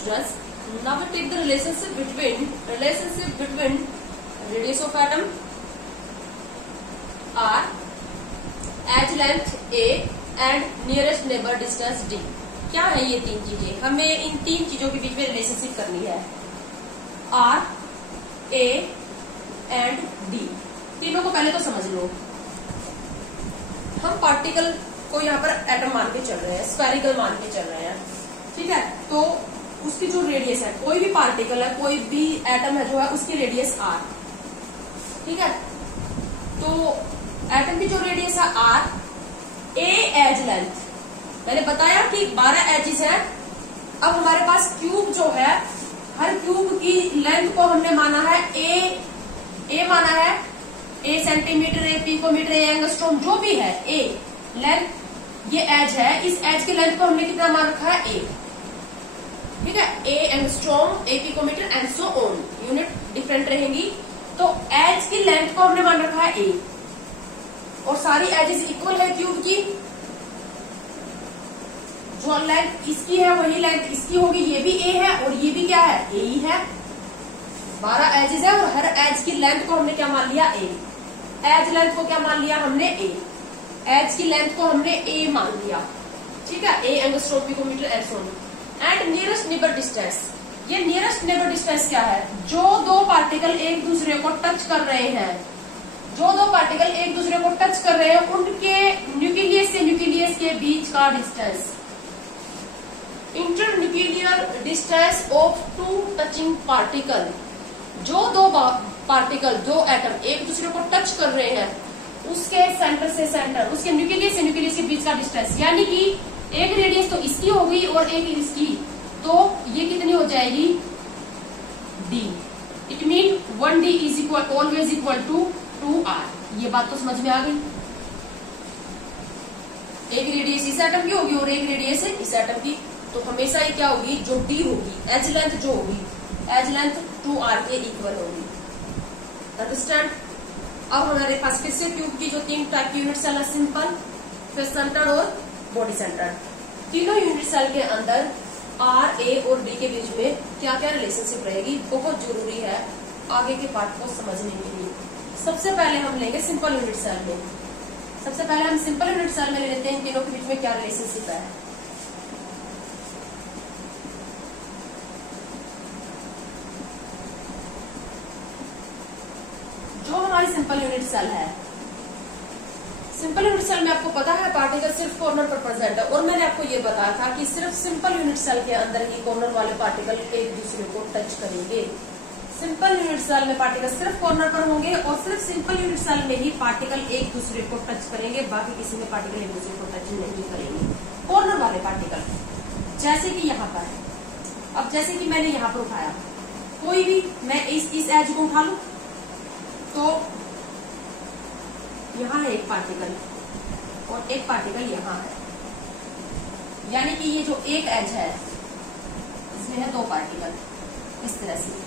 students, now we take the relationship between radius of atom r, edge length a and nearest neighbor distance d. क्या है ये तीन चीजें? हमें इन तीन चीजों के बीच में रिलेशनशिप करनी है, r, a एंड d. तीनों को पहले तो समझ लो. हम पार्टिकल को यहाँ पर एटम मान के चल रहे हैं, स्फेरिकल मान के चल रहे हैं, ठीक है. तो उसकी जो रेडियस है, कोई भी पार्टिकल है, कोई भी एटम है जो है, उसकी रेडियस r, ठीक है. तो एटम की जो रेडियस है r, a एज लेंथ, मैंने बताया कि 12 एजेस है. अब हमारे पास क्यूब जो है, हर क्यूब की लेंथ को हमने माना है a माना है, a centimetre, a picometre, a angstrom, जो भी है a लेंथ, ये एज है. इस एज की लेंथ को हमने कितना मान रखा है? a, ठीक है. a angstrom, a picometre and so on, unit different रहेंगी. तो एज की लेंथ को हमने मान रखा है a, और सारी एजेस इक्वल है क्यूब की. जो लेंथ इसकी है वही लेंथ इसकी होगी. ये भी a है और ये भी क्या है? a ही है. 12 एजेस है और हर एज की लेंथ को हमने क्या मान लिया? a. एज लेंथ को क्या मान लिया हमने? a. एज की लेंथ को हमने a मान लिया, ठीक है. a angstrom, picometre and so on. And nearest neighbour distance, ये नियरेस्ट नेबर डिस्टेंस क्या है? जो दो पार्टिकल एक दूसरे को टच कर रहे हैं, जो दो पार्टिकल एक दूसरे को टच कर रहे हैं, उनके न्यूक्लियस से न्यूक्लियस के बीच का distance. Internuclear distance of two touching particle, जो दो पार्टिकल, दो एटम एक दूसरे को टच कर रहे हैं, उसके सेंटर से सेंटर, उसके न्यूक्लियस से न्यूक्लियस के बीच का डिस्टेंस, यानी कि एक रेडियस तो इसकी होगी और एक इसकी, तो ये कितनी हो जाएगी? d. It mean 1d is equal always equal to 2r. ये बात तो समझ में आ गई. एक रेडियस इस एटम की होगी और एक रेडियस इस एटम की, तो हमेशा ये क्या होगी? जो d होगी, एज लेंथ जो होगी, एज लेंथ 2r के इक्वल होगी. अंडरस्टैंड? अब हमारे पास फिर से क्यूब की जो तीन टाइप की यूनिट सेल है, सिंपल, फिर सेंटर्ड और बॉडी सेंटर्ड. तीनों यूनिट सेल के अंदर r, a और d के बीच में क्या क्या रिलेशनशिप रहेगी, बहुत जरूरी है आगे के पार्ट को समझने के लिए. सबसे पहले हम लेंगे सिंपल यूनिट सेल में. सबसे पहले हम सिंपल यूनिट सेल में ले लेते हैं इन तीनों के बीच में क्या रिलेशनशिप है. जो हमारी सिंपल यूनिट सेल है, सिंपल यूनिट सेल में आपको पता है पार्टिकल सिर्फ कॉर्नर पर प्रेजेंट है, और मैंने आपको ये बताया था कि सिर्फ सिंपल यूनिट सेल के अंदर ही कॉर्नर वाले पार्टिकल एक दूसरे को टच करेंगे. सिंपल यूनिट सेल में पार्टिकल सिर्फ कॉर्नर पर होंगे और सिर्फ सिंपल यूनिट सेल में ही पार्टिकल एक दूसरे को टच करेंगे, बाकी किसी में पार्टिकल एक दूसरे को टच नहीं करेंगे. कॉर्नर वाले पार्टिकल, जैसे कि यहाँ पर है. अब जैसे कि मैंने यहाँ पर उठाया, कोई भी मैं इस एज को उठा लू, तो यहाँ है एक पार्टिकल और एक पार्टिकल यहाँ है, यानी कि ये जो एक एज है इसमें है दो पार्टिकल. इस तरह से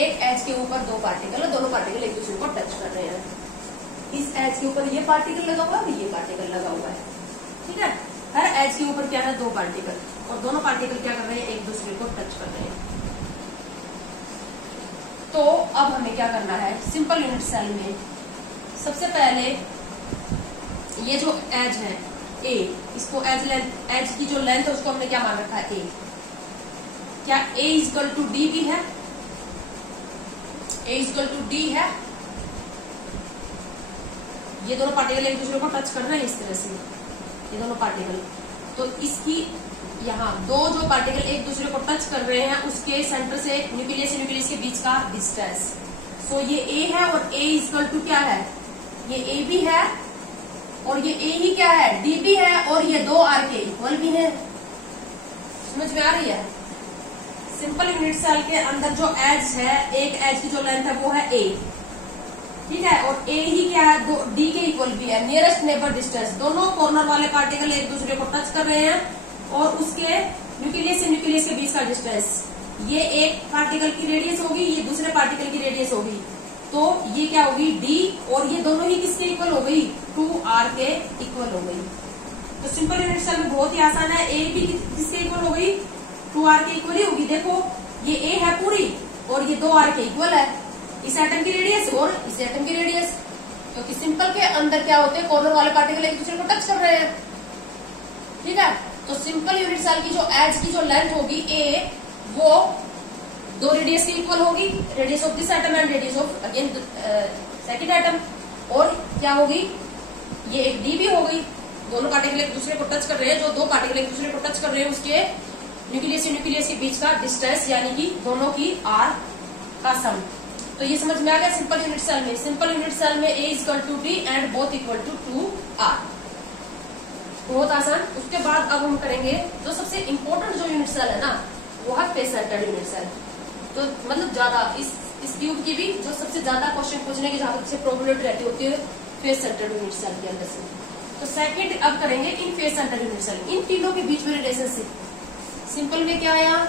एक एज के ऊपर दो पार्टिकल है, दोनों पार्टिकल एक दूसरे को टच कर रहे हैं. इस एज के ऊपर ये पार्टिकल लगा हुआ है, ये पार्टिकल लगा हुआ है, ठीक है. हर एज के ऊपर क्या है? दो पार्टिकल, और दोनों पार्टिकल क्या कर रहे हैं? एक दूसरे को टच कर रहे हैं. तो अब हमें क्या करना है सिंपल यूनिट सेल में? सबसे पहले ये जो एज है a, इसको एज लेंथ, एज की जो लेंथ है उसको हमने क्या मान रखा है? a. क्या a इक्वल टू d भी है? a इक्वल टू d है. ये दोनों पार्टिकल एक दूसरे को टच कर रहे हैं इस तरह से, ये दोनों पार्टिकल. तो इसकी यहाँ दो जो पार्टिकल एक दूसरे को टच कर रहे हैं, उसके सेंटर से न्यूक्लियस के बीच का डिस्टेंस. सो ये a है और a इक्वल टू क्या है? ये a भी है और ये a ही क्या है? d भी है, और ये दो r के इक्वल भी है. समझ में आ रही है? सिंपल यूनिट सेल के अंदर जो एज है, एक एज की जो लेंथ है वो है a, ठीक है, और a ही क्या है? d के इक्वल भी है. नियरेस्ट नेबर डिस्टेंस, दोनों कॉर्नर वाले पार्टिकल एक दूसरे को टच कर रहे हैं और उसके न्यूक्लियस से न्यूक्लियस के बीच का डिस्टेंस, ये एक पार्टिकल की रेडियस होगी, ये दूसरे पार्टिकल की रेडियस होगी. तो ये क्या होगी डी, और ये दोनों ही किसके इक्वल हो गई 2r के इक्वल हो गई। तो सिंपल यूनिट सेल में बहुत ही आसान है, ए भी किसके इक्वल हो गई 2r के इक्वल ही होगी। देखो ये ए है पूरी और ये 2r के इक्वल है, इस एटम की रेडियस और इस एटम की रेडियस, क्योंकि सिंपल के अंदर क्या होते हैं कॉर्नर वाले पार्टिकल एक दूसरे को टच कर रहे हैं। ठीक है, तो सिंपल यूनिट सेल की जो एज की जो लेंथ होगी ए, वो दो रेडियस की इक्वल होगी, radius of this atom and radius of again second atom, और क्या होगी ये एक डी भी हो गई, दोनों पार्टिकल एक दूसरे को टच कर रहे हैं, जो दो पार्टिकल एक दूसरे को टच कर रहे हैं उसके न्यूक्लियस से न्यूक्लियस के बीच का डिस्टेंस, यानी कि दोनों की आर का सम। तो ये समझ में आ गया सिंपल यूनिट सेल में। सिंपल यूनिट सेल में a equal to d and both equal to 2r, बहुत आसान। उसके बाद अब हम करेंगे जो सबसे इंपॉर्टेंट जो यूनिट सेल है ना, वो है फेस सेंटर्ड यूनिट सेल। तो मतलब ज्यादा इस ट्यूब की भी जो सबसे ज्यादा क्वेश्चन पूछने की जहां सबसे प्रोबेबिलिटी रहती होती है फेस सेंटर्ड यूनिट सेल के अंदर से। तो सेकंड अब करेंगे इन फेस सेंटर्ड यूनिट सेल, इन तीनों के बीच में रिलेशनशिप। सिंपल में क्या आया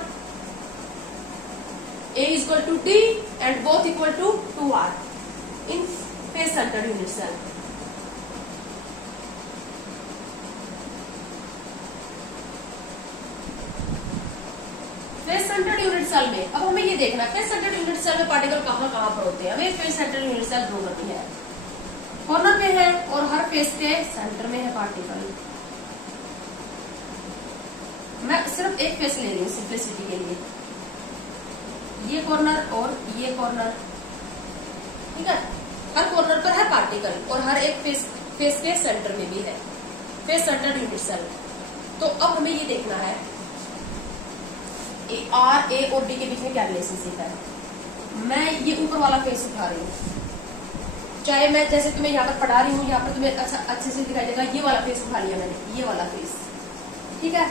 A equal to D and both equal to 2r in face centred unit cell. Face centred unit cell में अब हमें ये देखना है फेस सेंटर्ड यूनिट सेल में पार्टिकल कहाँ कहाँ पर होते हैं। हमें face centred unit cell draw करनी है, कॉर्नर में है और हर फेस के सेंटर में है पार्टिकल। मैं सिर्फ एक फेस ले रही हूँ सिंप्लिसिटी के लिए, ये कॉर्नर और ये कॉर्नर। ठीक है, हर कॉर्नर पर है पार्टिकल और हर एक फेस के सेंटर में भी है, फेस सेंटर्ड यूनिट सेल। तो अब हमें ये देखना है आर ए और डी के बीच में क्या रिलेशनशिप है। मैं ये ऊपर वाला फेस उठा रही हूँ, चाहे मैं जैसे तुम्हें यहाँ पर पढ़ा रही हूँ, यहाँ पर तुम्हें अच्छा अच्छे से दिखाई देगा, ये वाला फेस उठा लिया मैंने, ये वाला फेस। ठीक है,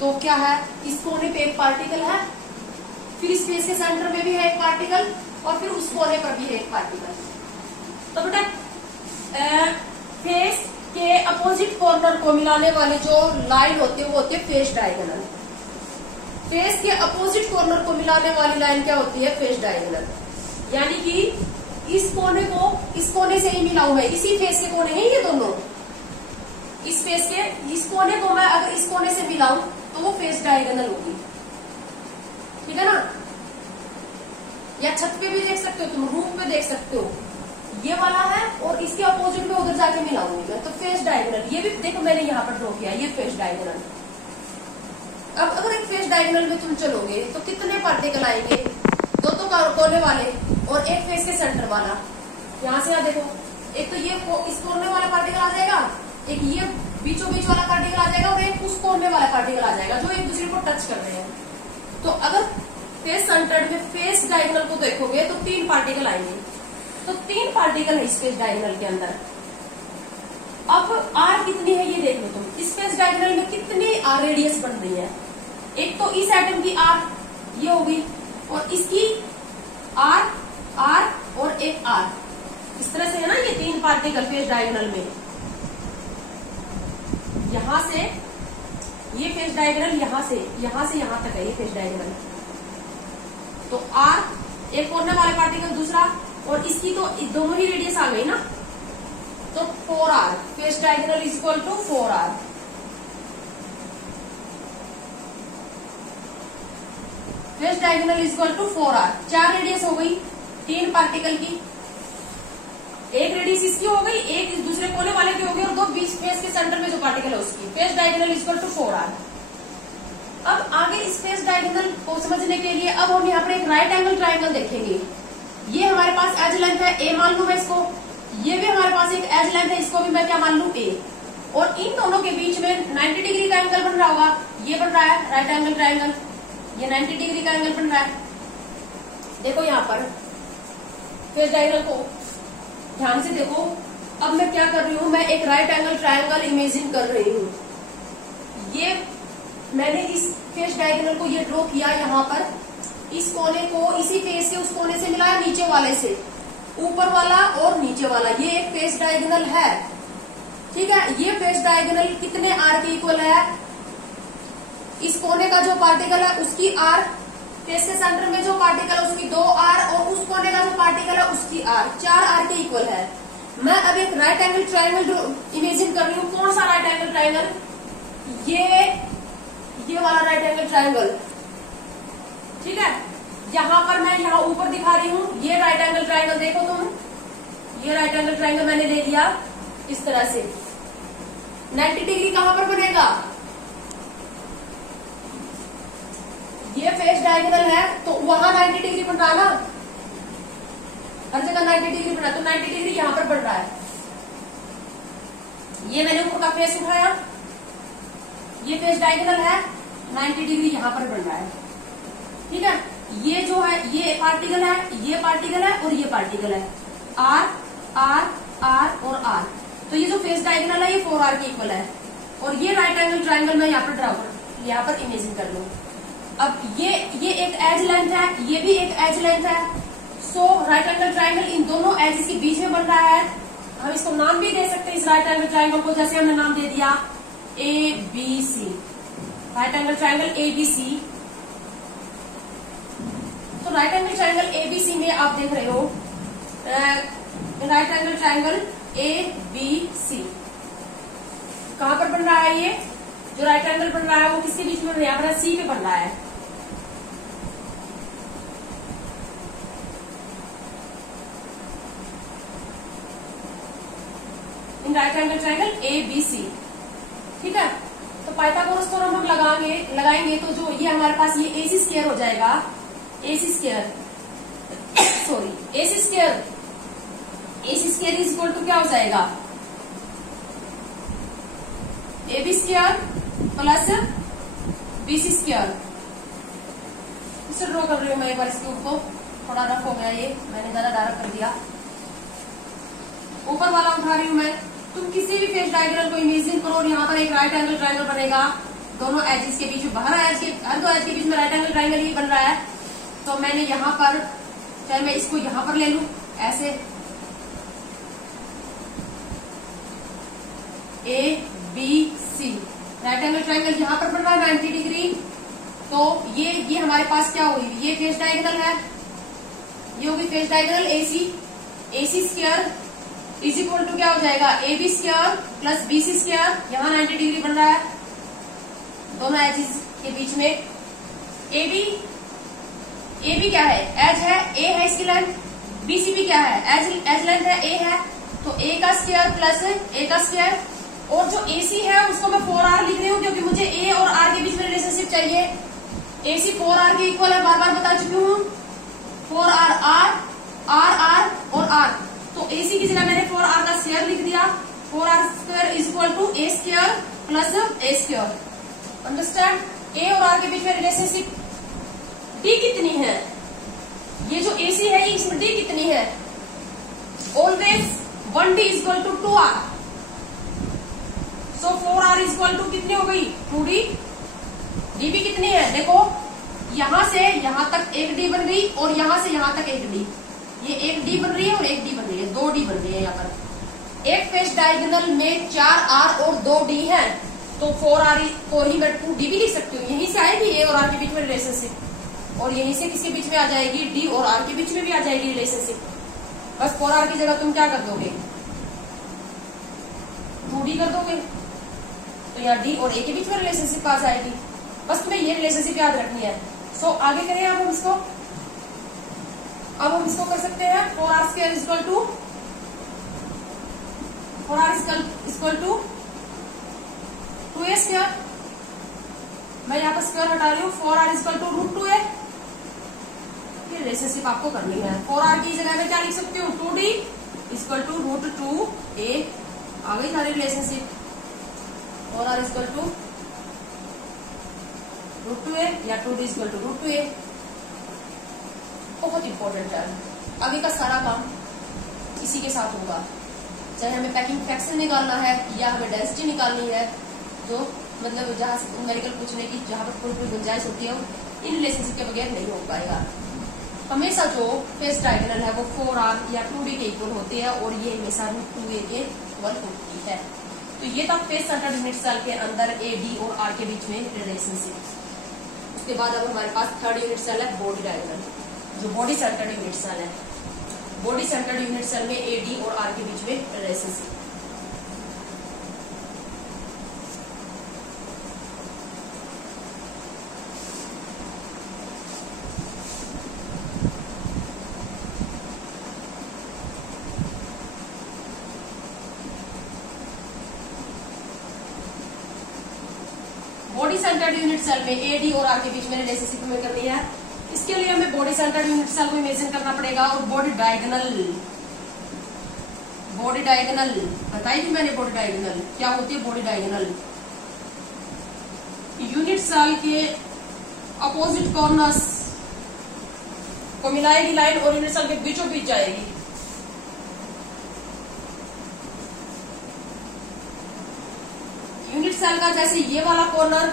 तो क्या है इस कोने पे एक पार्टिकल है, फिर इस फेस के सेंटर में भी है एक पार्टिकल और फिर उस कोने पर भी है एक पार्टिकल। तो बेटा फेस के अपोजिट कॉर्नर को मिलाने वाले जो लाइन होती है वो होती है फेस डायगोनल। फेस के अपोजिट कॉर्नर को मिलाने वाली लाइन क्या होती है फेस डायगोनल, यानी कि इस कोने को इस कोने से ही मिलाऊं मैं, इसी फेस के कोने हैं ये दोनों, इस फेस के इस कोने को मैं अगर इस कोने से मिलाऊं तो वो फेस डायगोनल होगी। ठीक है ना, या छत पे भी देख सकते हो तुम, रूम पे देख सकते हो, ये वाला है और इसके अपोजिट में उधर जाके मिलाऊंगी मैं, तो फेस डायगोनल। ये भी देखो मैंने यहाँ पर ड्रॉ किया, ये फेस डायगोनल। अब अगर एक फेस डायगोनल में तुम चलोगे तो कितने पार्टिकल आएंगे, दो तो कोने वाले और एक फेस के सेंटर वाला। यहाँ से यहाँ देखो, एक तो ये इस कोने वाला पार्टिकल आ जाएगा, एक ये बीचों बीच वाला पार्टिकल आ जाएगा और एक उस कोने वाला पार्टिकल आ जाएगा जो एक दूसरे को टच कर रहे हैं। तो अगर फेस सेंटर्ड में फेस डायगोनल को देखोगे तो 3 पार्टिकल आएंगे, तो 3 पार्टिकल है इस फेस डायगोनल के अंदर। अब आर कितनी है ये देख लो तुम, इस फेस डायगोनल में कितनी आर रेडियस बन रही है। एक तो इस एटम की आर ये होगी और इसकी आर आर और एक आर, इस तरह से है ना ये 3 पार्टिकल फेस डायगोनल में। यहां से ये फेस डायगोनल, यहां से यहां तक है ये फेस डायगोनल। तो आर एक कोने वाले पार्टिकल दूसरा, और इसकी तो दोनों ही रेडियस आ गई ना, तो 4r face diagonal is equal to 4r। Face diagonal is equal to 4r। 4 radius हो गई 3 पार्टिकल की, एक रेडियस इसकी हो गई, एक इस दूसरे कोने वाले की हो गई, और 2 बीच फेस के सेंटर में जो पार्टिकल है उसकी। Face diagonal is equal to 4r। अब आगे इस फेस डायगोनल को समझने के लिए अब हम यहाँ पर एक राइट एंगल ट्राइंगल देखेंगे। ये हमारे पास एज लेंथ है ए मान लू मैं इसको, ये भी हमारे पास एक एज लेंथ है, इसको भी मैं क्या मान लू ए, और इन दोनों के बीच में 90 डिग्री का एंगल बन रहा होगा, ये बन रहा है राइट एंगल ट्राइंगल, ये 90 डिग्री का एंगल बन रहा है। देखो यहाँ पर फेस डायगोनल को ध्यान से देखो। अब मैं क्या कर रही हूँ, मैं एक राइट एंगल ट्राइंगल इमेजिन कर रही हूँ। ये मैंने इस फेस डायगोनल को ये ड्रॉ किया, यहाँ पर इस कोने को इसी फेस से उस कोने से मिलाया, नीचे वाले से ऊपर वाला और नीचे वाला, ये एक फेस डायगोनल है। ठीक है, ये फेस डायगोनल कितने आर के इक्वल है, इस कोने का जो पार्टिकल है उसकी आर फेस के सेंटर में जो पार्टिकल है उसकी 2 आर और उस कोने का जो पार्टिकल है उसकी आर, 4 आर के इक्वल है। मैं अब एक राइट एंगल ट्रायंगल इमेजिन कर रही हूँ। कौन सा राइट एंगल ट्रायंगल? ये वाला राइट एंगल ट्रायंगल, ठीक है। यहां पर मैं यहां ऊपर दिखा रही हूँ, ये राइट एंगल ट्रायंगल देखो तुम, ये राइट एंगल ट्रायंगल मैंने ले लिया इस तरह से। 90 डिग्री कहां पर बनेगा? ये फेस डायगोनल है तो वहां 90 डिग्री बन रहा है ना, हर जगह 90 डिग्री बना, तो 90 डिग्री यहां पर बन रहा है। ये मैंने ऊपर का फेस उठाया, ये फेस डायगोनल है, 90 डिग्री यहां पर बन रहा है, ठीक है। ये जो है ये पार्टिकल है, ये पार्टिकल है और ये पार्टिकल है, आर आर आर और आर। तो ये जो फेस डायगोनल है ये 4r के इक्वल है। और ये राइट एंगल ट्रायंगल मैं यहाँ पर ड्रा कर, यहाँ पर इमेजिन कर लूं। अब ये एक एज लेंथ है, ये भी एक एज लेंथ है। सो राइट एंगल ट्रायंगल इन दोनों एज के बीच में बन रहा है। हम इसको नाम भी दे सकते हैं इस राइट एंगल ट्रायंगल को, जैसे हमने नाम दे दिया ABC, right angle triangle ABC। तो राइट एंगल ट्रायंगल ABC में आप देख रहे हो राइट एंगल ट्रायंगल ABC कहां पर बन रहा है? ये जो राइट एंगल बन रहा है वो किसके बीच में बन रहा है? यहाँ पर C पे बन रहा है। In right angle triangle ABC, ठीक है। तो पाइथागोरस थ्योरम हम लगाएंगे तो जो ये हमारे पास ये AC स्क्वायर हो जाएगा, AC square sorry AC square is equal to क्या हो जाएगा? AB square plus BC square. इसे ड्रॉ कर रही हूं मैं एक बार, इसके ऊपर थोड़ा रफ हो गया, ये मैंने ज्यादा डार्क कर दिया। ऊपर वाला उठा रही हूं मैं। तुम किसी भी फेस डायग्राम को इमेजिन करो और यहाँ पर एक राइट एंगल ट्रायंगल बनेगा, दोनों एजेस के बीच में, हर दो एज के बीच में राइट एंगल ट्रायंगल ही बन रहा है। तो मैंने यहाँ पर, चाहे मैं इसको यहाँ पर ले लूं ऐसे, ABC राइट एंगल ट्रायंगल यहाँ पर बन रहा है 90 डिग्री। तो ये हमारे पास क्या होगी? ये फेस डायगोनल है, ये होगी face diagonal AC square is equal to क्या हो जाएगा? AB square plus BC square. यहाँ 90 डिग्री बन रहा है दोनों एजेस के बीच में। AB क्या है? एज है, A है इसकी लेंथ। BC भी क्या है? एज लेंथ है, A है। तो A का स्क्वायर प्लस A का स्क्वायर। और जो AC है उसको मैं 4R लिख रही हूँ क्योंकि मुझे A और R के बीच में रिलेशनशिप चाहिए। AC 4R के इक्वल है, बार बार बता चुकी हूँ। 4R R और R। तो AC की जगह मैंने 4R का स्क्वायर लिख दिया। 4R square is equal to A square plus A square. Understand? A और R के बीच में रिलेशनशिप D कितनी है? ये जो AC है इसमें D कितनी है? Always 1D is equal to 2R। So 4R is equal to कितनी हो गई? 2D। D भी कितनी है? देखो यहां से यहां तक एक D बन गई और यहां से यहां तक एक D। ये एक D बन रही है और एक D बन रही है, 2D बन रही है। यहाँ पर एक फेस डायगोनल में 4R और 2D है, तो 4R को ही मैं 2D भी लिख सकती हूँ। यहीं से आएगी A और R के बीच में रिलेशनशिप, और यहीं से किसके बीच में आ जाएगी? D और R के बीच में भी आ जाएगी रिलेशनशिप। बस 4R की जगह तुम क्या कर दोगे? 2D कर दोगे, तो यहाँ D और A के बीच में रिलेशनशिप आ जाएगी। बस तुम्हें ये रिलेशनशिप याद रखनी है। सो आगे करें अब हम इसको कर सकते हैं। 4R square equal to 2A square. मैं यहाँ पर स्क्वायर हटा रही हूँ। 4R equal to √2A। ये रिलेशनशिप आपको करनी है। 4R की जगह में क्या लिख सकती हूँ? 2D equal to √2A। आ गई सारी relationship. 4R equal to √2A या 2D इक्वल टू √2A। बहुत इंपॉर्टेंट है। आगे का सारा काम इसी के साथ होगा, चाहे हमें पैकिंग फ्रैक्शन निकालना है या हमें डेंसिटी निकालनी है, जो मतलब जहां से न्यूमेरिकल पूछने की जहां पर कोई गुंजाइश होती है, इन रिलेशनशिप के बगैर नहीं हो पाएगा। हमेशा जो फेस डायगोनल है वो 4R या 2D के इक्वल होते हैं और ये हमेशा √2A के इक्वल होती है। तो ये था फेस सेंटर्ड यूनिट सेल के अंदर AD और R के बीच में रिलेशनशिप। उसके बाद अब हमारे पास थर्ड यूनिट सेल है बॉडी डायगोनल, जो बॉडी सेंटर्ड यूनिट सेल है। बॉडी सेंटर्ड यूनिट सेल में ए डी और आर के बीच में relationship. Body centred unit cell में ए डी और आर के बीच में रिलेशनशिप हमें करनी है। इसके लिए हमें बॉडी सेंटर्ड यूनिट सेल को इमेजिन करना पड़ेगा और बॉडी डायगोनल बताई थी मैंने। बॉडी डायगोनल क्या होती है? बॉडी डायगोनल यूनिट सेल के अपोजिट कॉर्नर्स को मिलाएगी लाइन और यूनिट सेल के बीचों बीच जाएगी। यूनिट सेल का जैसे ये वाला कॉर्नर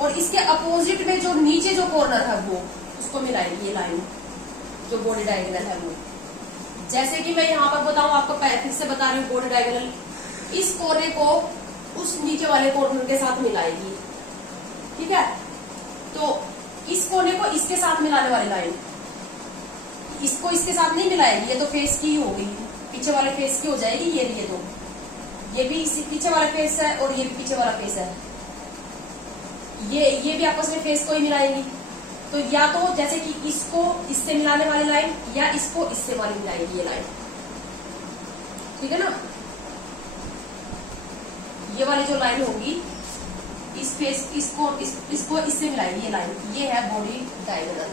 और इसके अपोजिट में जो नीचे जो कॉर्नर है वो उसको मिलाएगी ये लाइन, जो बॉडी डायगोनल है वो। जैसे कि मैं यहाँ पर बताऊं आपको, फिर से बता रही हूँ, बॉडी डायगोनल इस कोने को उस नीचे वाले कॉर्नर के साथ मिलाएगी। ठीक है, तो इस कोने को इसके साथ मिलाने वाली लाइन इसको इसके साथ नहीं मिलाएगी, ये तो फेस की होगी, पीछे वाले फेस की हो जाएगी। ये तो ये भी इसी पीछे वाला फेस है और ये भी पीछे वाला फेस है, ये भी आपस में फेस को ही मिलाएंगी। तो या तो जैसे कि इसको इससे मिलाने वाली लाइन या इसको इससे वाली मिलाएगी ये लाइन। ठीक है ना, ये वाली जो लाइन होगी इस फेस इसको इससे मिलाएगी ये लाइन। ये है बॉडी डायगोनल।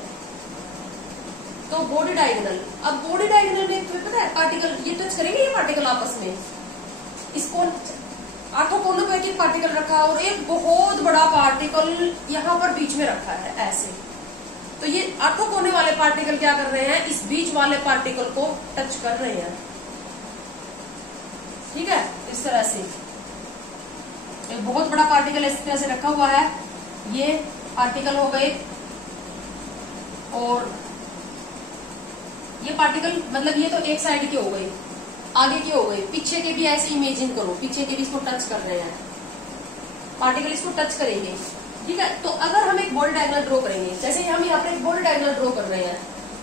तो बॉडी डायगोनल, अब बॉडी डायगोनल में तुम्हें पता है पार्टिकल ये टच करेंगे, ये पार्टिकल आपस में। इसको आठों कोनों पे एक पार्टिकल रखा है और एक बहुत बड़ा पार्टिकल यहाँ पर बीच में रखा है ऐसे। तो ये आठों कोने वाले पार्टिकल क्या कर रहे हैं? इस बीच वाले पार्टिकल को टच कर रहे हैं। ठीक है, इस तरह से एक बहुत बड़ा पार्टिकल इस तरह से रखा हुआ है। ये पार्टिकल हो गए और ये पार्टिकल मतलब ये तो एक साइड के हो गए, आगे के हो गए, पीछे के भी ऐसे इमेजिन करो, पीछे के भी इसको टच कर रहे हैं, पार्टिकल इसको टच करेंगे। ठीक है, तो अगर हम एक बॉडी डायगोनल ड्रॉ करेंगे, जैसे हम यहाँ पर एक बॉडी डायगोनल ड्रॉ कर रहे हैं,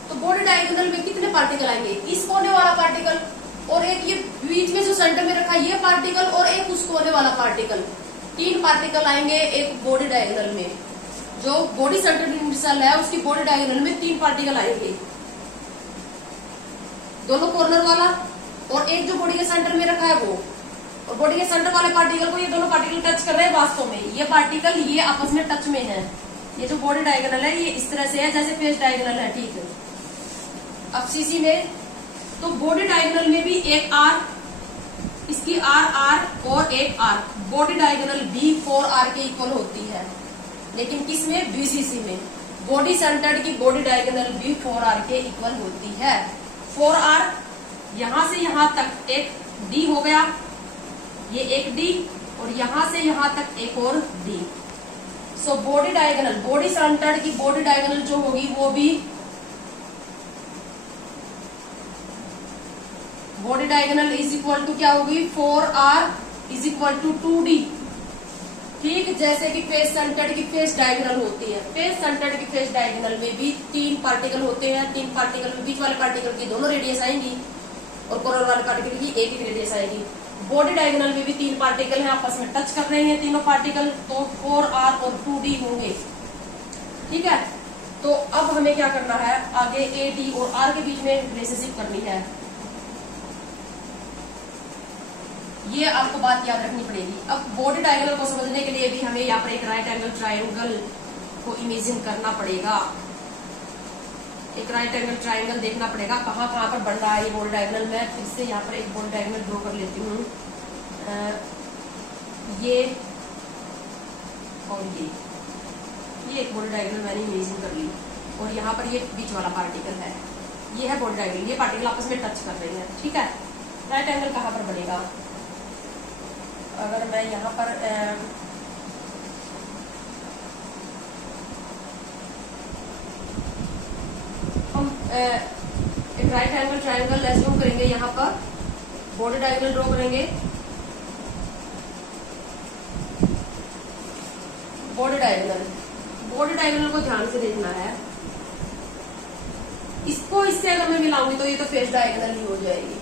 तो बॉडी डायगोनल में कितने पार्टिकल आएंगे? इस कोने वाला पार्टिकल और एक ये बीच में जो सेंटर में रखा है ये पार्टिकल और एक उस कोने वाला पार्टिकल, 3 पार्टिकल आएंगे एक बॉडी डायगोनल में। जो बॉडी सेंटर्ड यूनिट सेल है उसकी बॉडी डायगोनल में 3 पार्टिकल आएंगे, दोनों कॉर्नर वाला और एक जो बॉडी के सेंटर में रखा है वो, और बॉडी के सेंटर वाले पार्टिकल को ये दोनों पार्टिकल टच कर रहे हैं। वास्तव में ये पार्टिकल ये आपस में टच में है। ये जो बॉडी डायगोनल है ये इस तरह से है जैसे फेस डायगोनल है। ठीक है, अब सीसी में तो बॉडी डायगोनल में भी एक आर, इसकी आर और एक आर, बॉडी डायगोनल भी 4R के इक्वल होती है। लेकिन किस में? बीसीसी में। बॉडी सेंटर्ड की बॉडी डायगोनल भी 4R के इक्वल होती है। 4R यहां से यहां तक एक डी हो गया, ये एक डी, और यहां से यहां तक एक और D. So body diagonal, body centred की बॉडी डायगोनल जो होगी वो भी body diagonal is equal to क्या होगी? 4R is equal to 2D। ठीक, जैसे कि फेस सेंटर्ड की फेस डायगोनल होती है, फेस सेंटर्ड की फेस डायगोनल में भी 3 पार्टिकल होते हैं। 3 पार्टिकल में बीच वाले पार्टिकल की दोनों रेडियस आएंगी और कॉर्नर वाले पार्टिकल की एक रेडियस आएगी। बॉडी डायगोनल में भी 3 पार्टिकल हैं, आपस में टच कर रहे हैं तीनों पार्टिकल, तो 4R और 2D होंगे। ठीक है, तो अब हमें क्या करना है? आगे ए डी और आर के बीच में रिलेशनशिप करनी है। ये आपको बात याद रखनी पड़ेगी। अब बॉडी डायगोनल को समझने के लिए भी हमें यहाँ पर एक राइट एंगल ट्रायंगल को इमेजिन करना पड़ेगा। एक राइट एंगल ट्रायंगल देखना पड़ेगा कहाँ कहाँ पर बन रहा है ये बॉडी डायगोनल। मैं फिर से यहाँ पर एक बॉडी डायगोनल ड्रॉ कर लेती हूँ। ये और ये एक बॉडी डायगोनल मैंने इमेजिन कर ली और यहाँ पर ये बीच वाला पार्टिकल है, ये है बॉडी डायगोनल। ये पार्टिकल आपस में टच कर रही है। ठीक है, राइट एंगल कहाँ पर बनेगा? अगर मैं यहाँ पर हम एक राइट एंगल ट्रायंगल एज्यूम करेंगे, यहाँ पर बॉडी डायगोनल ड्रॉ करेंगे। बॉडी बॉडी डायगोनल को ध्यान से देखना है। इसको इससे अगर मैं मिलाऊंगी तो ये तो फेस डायगोनल ही हो जाएगी,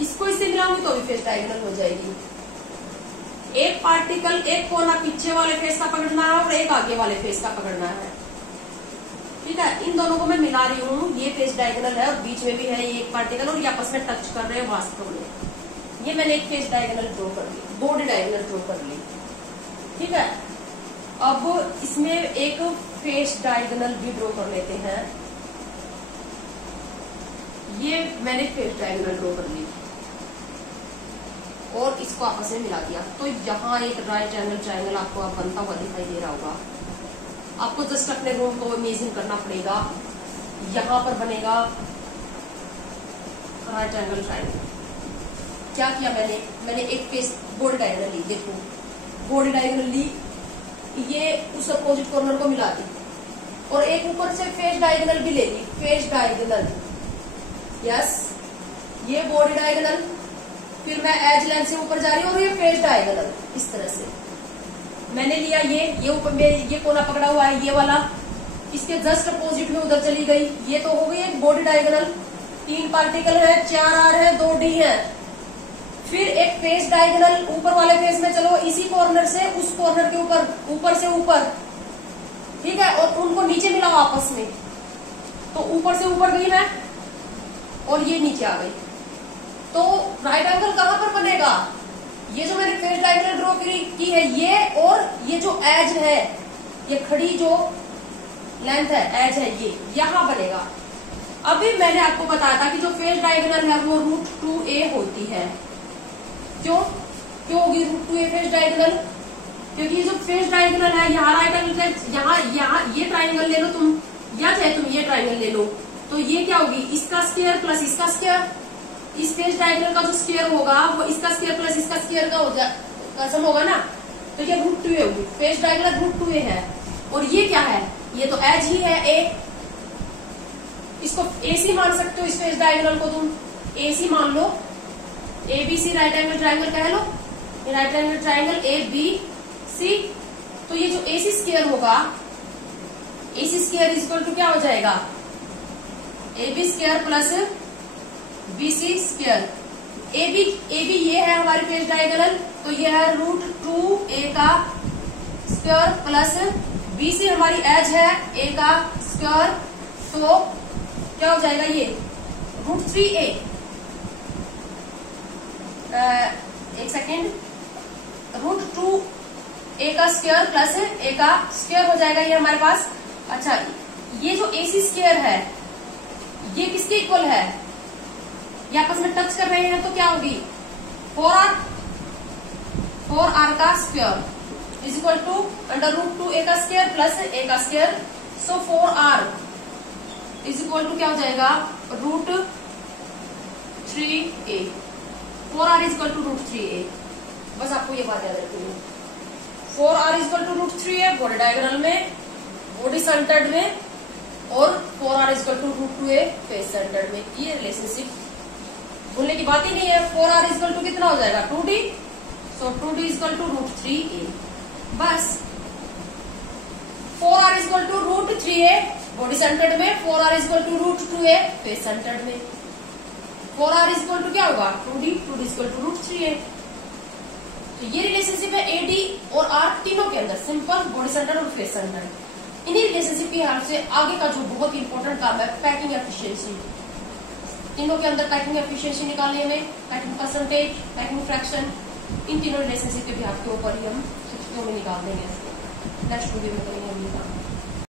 इसको इससे मिलाऊंगी तो भी फेस डायगोनल हो जाएगी। एक पार्टिकल, एक कोना पीछे वाले फेस का पकड़ना है और एक आगे वाले फेस का पकड़ना है, ठीक है। इन दोनों को मैं मिला रही हूँ, ये फेस डायगोनल है और बीच में भी है ये एक पार्टिकल और ये आपस में टच कर रहे हैं वास्तव में। ये मैंने एक फेस डायगोनल ड्रॉ कर ली, बॉडी डायगोनल ड्रॉ कर ली, ठीक है। अब इसमें एक फेस डायगोनल भी ड्रॉ कर लेते हैं। ये मैंने फेस डायगोनल ड्रॉ कर ली और इसको आपस में मिला दिया, तो यहाँ एक राइट एंगल ट्रायंगल आपको अब बनता हुआ दिखाई दे रहा होगा। आपको जस्ट अपने रूम को इमेजिन करना पड़ेगा, यहाँ पर बनेगा राइट एंगल ट्रायंगल। क्या किया मैंने एक फेस बॉडी डायगोनल ली, देखो बॉडी डायगोनल ली, ये उस अपोजिट कॉर्नर को मिला दी और एक ऊपर से फेस डायगोनल भी ले ली, फेस डायगोनल, यस ये बॉडी डायगोनल, फिर मैं एज लाइन से ऊपर जा रही हूँ और ये फेस डायगोनल। इस तरह से मैंने लिया, ये ऊपर ये कोना पकड़ा हुआ है, ये वाला इसके जस्ट अपोजिट में उधर चली गई, ये तो हो गई एक बॉडी डायगोनल। 3 पार्टिकल है, 4 आर है, 2 डी है। फिर एक फेस डायगोनल, ऊपर वाले फेस में चलो, इसी कॉर्नर से उस कॉर्नर के ऊपर से ऊपर, ठीक है, और उनको नीचे मिलाओ आपस में, तो ऊपर से ऊपर गई मैं और ये नीचे आ गई। तो राइट एंगल कहां पर बनेगा? ये जो मैंने फेस डायगोनल ड्रॉ की है, ये और ये जो एज है, ये खड़ी जो लेंथ है, एज है, ये यहां बनेगा। अभी मैंने आपको बताया था कि जो फेस डायगोनल है वो √2a होती है। क्यों होगी √2a फेस डायगोनल? क्योंकि ये जो फेस डायगोनल है, यहाँ राइट एंगल, यहाँ ये ट्राइंगल ले लो तुम, या चाहे तुम ये ट्राइंगल ले लो, तो ये क्या होगी, इसका स्क्वायर प्लस इसका स्क्वायर। इस फेस डायगोनल का जो स्क्वायर होगा वो इसका स्क्वायर प्लस इसका स्क्वायर का सम होगा ना, तो ये √2a होगी। फेस डायगोनल √2a है और ये क्या है, ये तो एज ही है ए, इसको AC मान सकते हो। इस फेस डायगोनल को तुम AC मान लो, ABC राइट एंगल ट्रायंगल कह लो, ये राइट एंगल ट्रायंगल ABC। तो ये जो AC स्क्वायर होगा, AC स्क्वायर इक्वल टू क्या हो जाएगा, AB square plus BC square. AB ये है हमारी फेस डायगोनल, तो ये है √2a का स्क्वायर प्लस BC हमारी एज है a का स्क्वायर, तो क्या हो जाएगा ये √3a। एक सेकेंड, √2a का स्क्वायर प्लस a का स्क्वायर हो जाएगा ये हमारे पास। अच्छा, ये जो AC स्क्वायर है ये किसके इक्वल है, ये आपस में टच कर रहे हैं, तो क्या होगी 4r का square is equal to √2a का स्क्वायर प्लस a का square. So 4r is equal to क्या हो जाएगा √3a। 4r is equal to √3a, बस आपको ये बात याद रखनी है। 4r is equal to √3a body diagonal में, बॉडी सेंटर्ड में, और 4r is equal to √2a face centred में। ये रिलेशनशिप भूलने की बात ही नहीं है। 4r इज इक्वल टू कितना हो जाएगा 2d, so 2d is equal to √3a। बस 4r is equal to √3a body centred में, 4r is equal to √2a face centred में। 4r इज इक्वल टू क्या होगा 2d is equal to √3a। तो ये रिलेशनशिप है AD और R तीनों के अंदर, सिंपल, बॉडी सेंटर और फेस सेंटर। इन्हीं रिलेशनशिप की हेल्प से आगे का जो बहुत इंपॉर्टेंट काम है पैकिंग एफिशिएंसी, तीनों के अंदर पैकिंग एफिशिएंसी निकालने में, पैकिंग परसेंटेज, पैकिंग फ्रैक्शन, इन तीनों रिलेशनशिप के भी आपके ऊपर ही हम 60 में निकाल देंगे। नेक्स्ट वीडियो में करेंगे हम ये काम।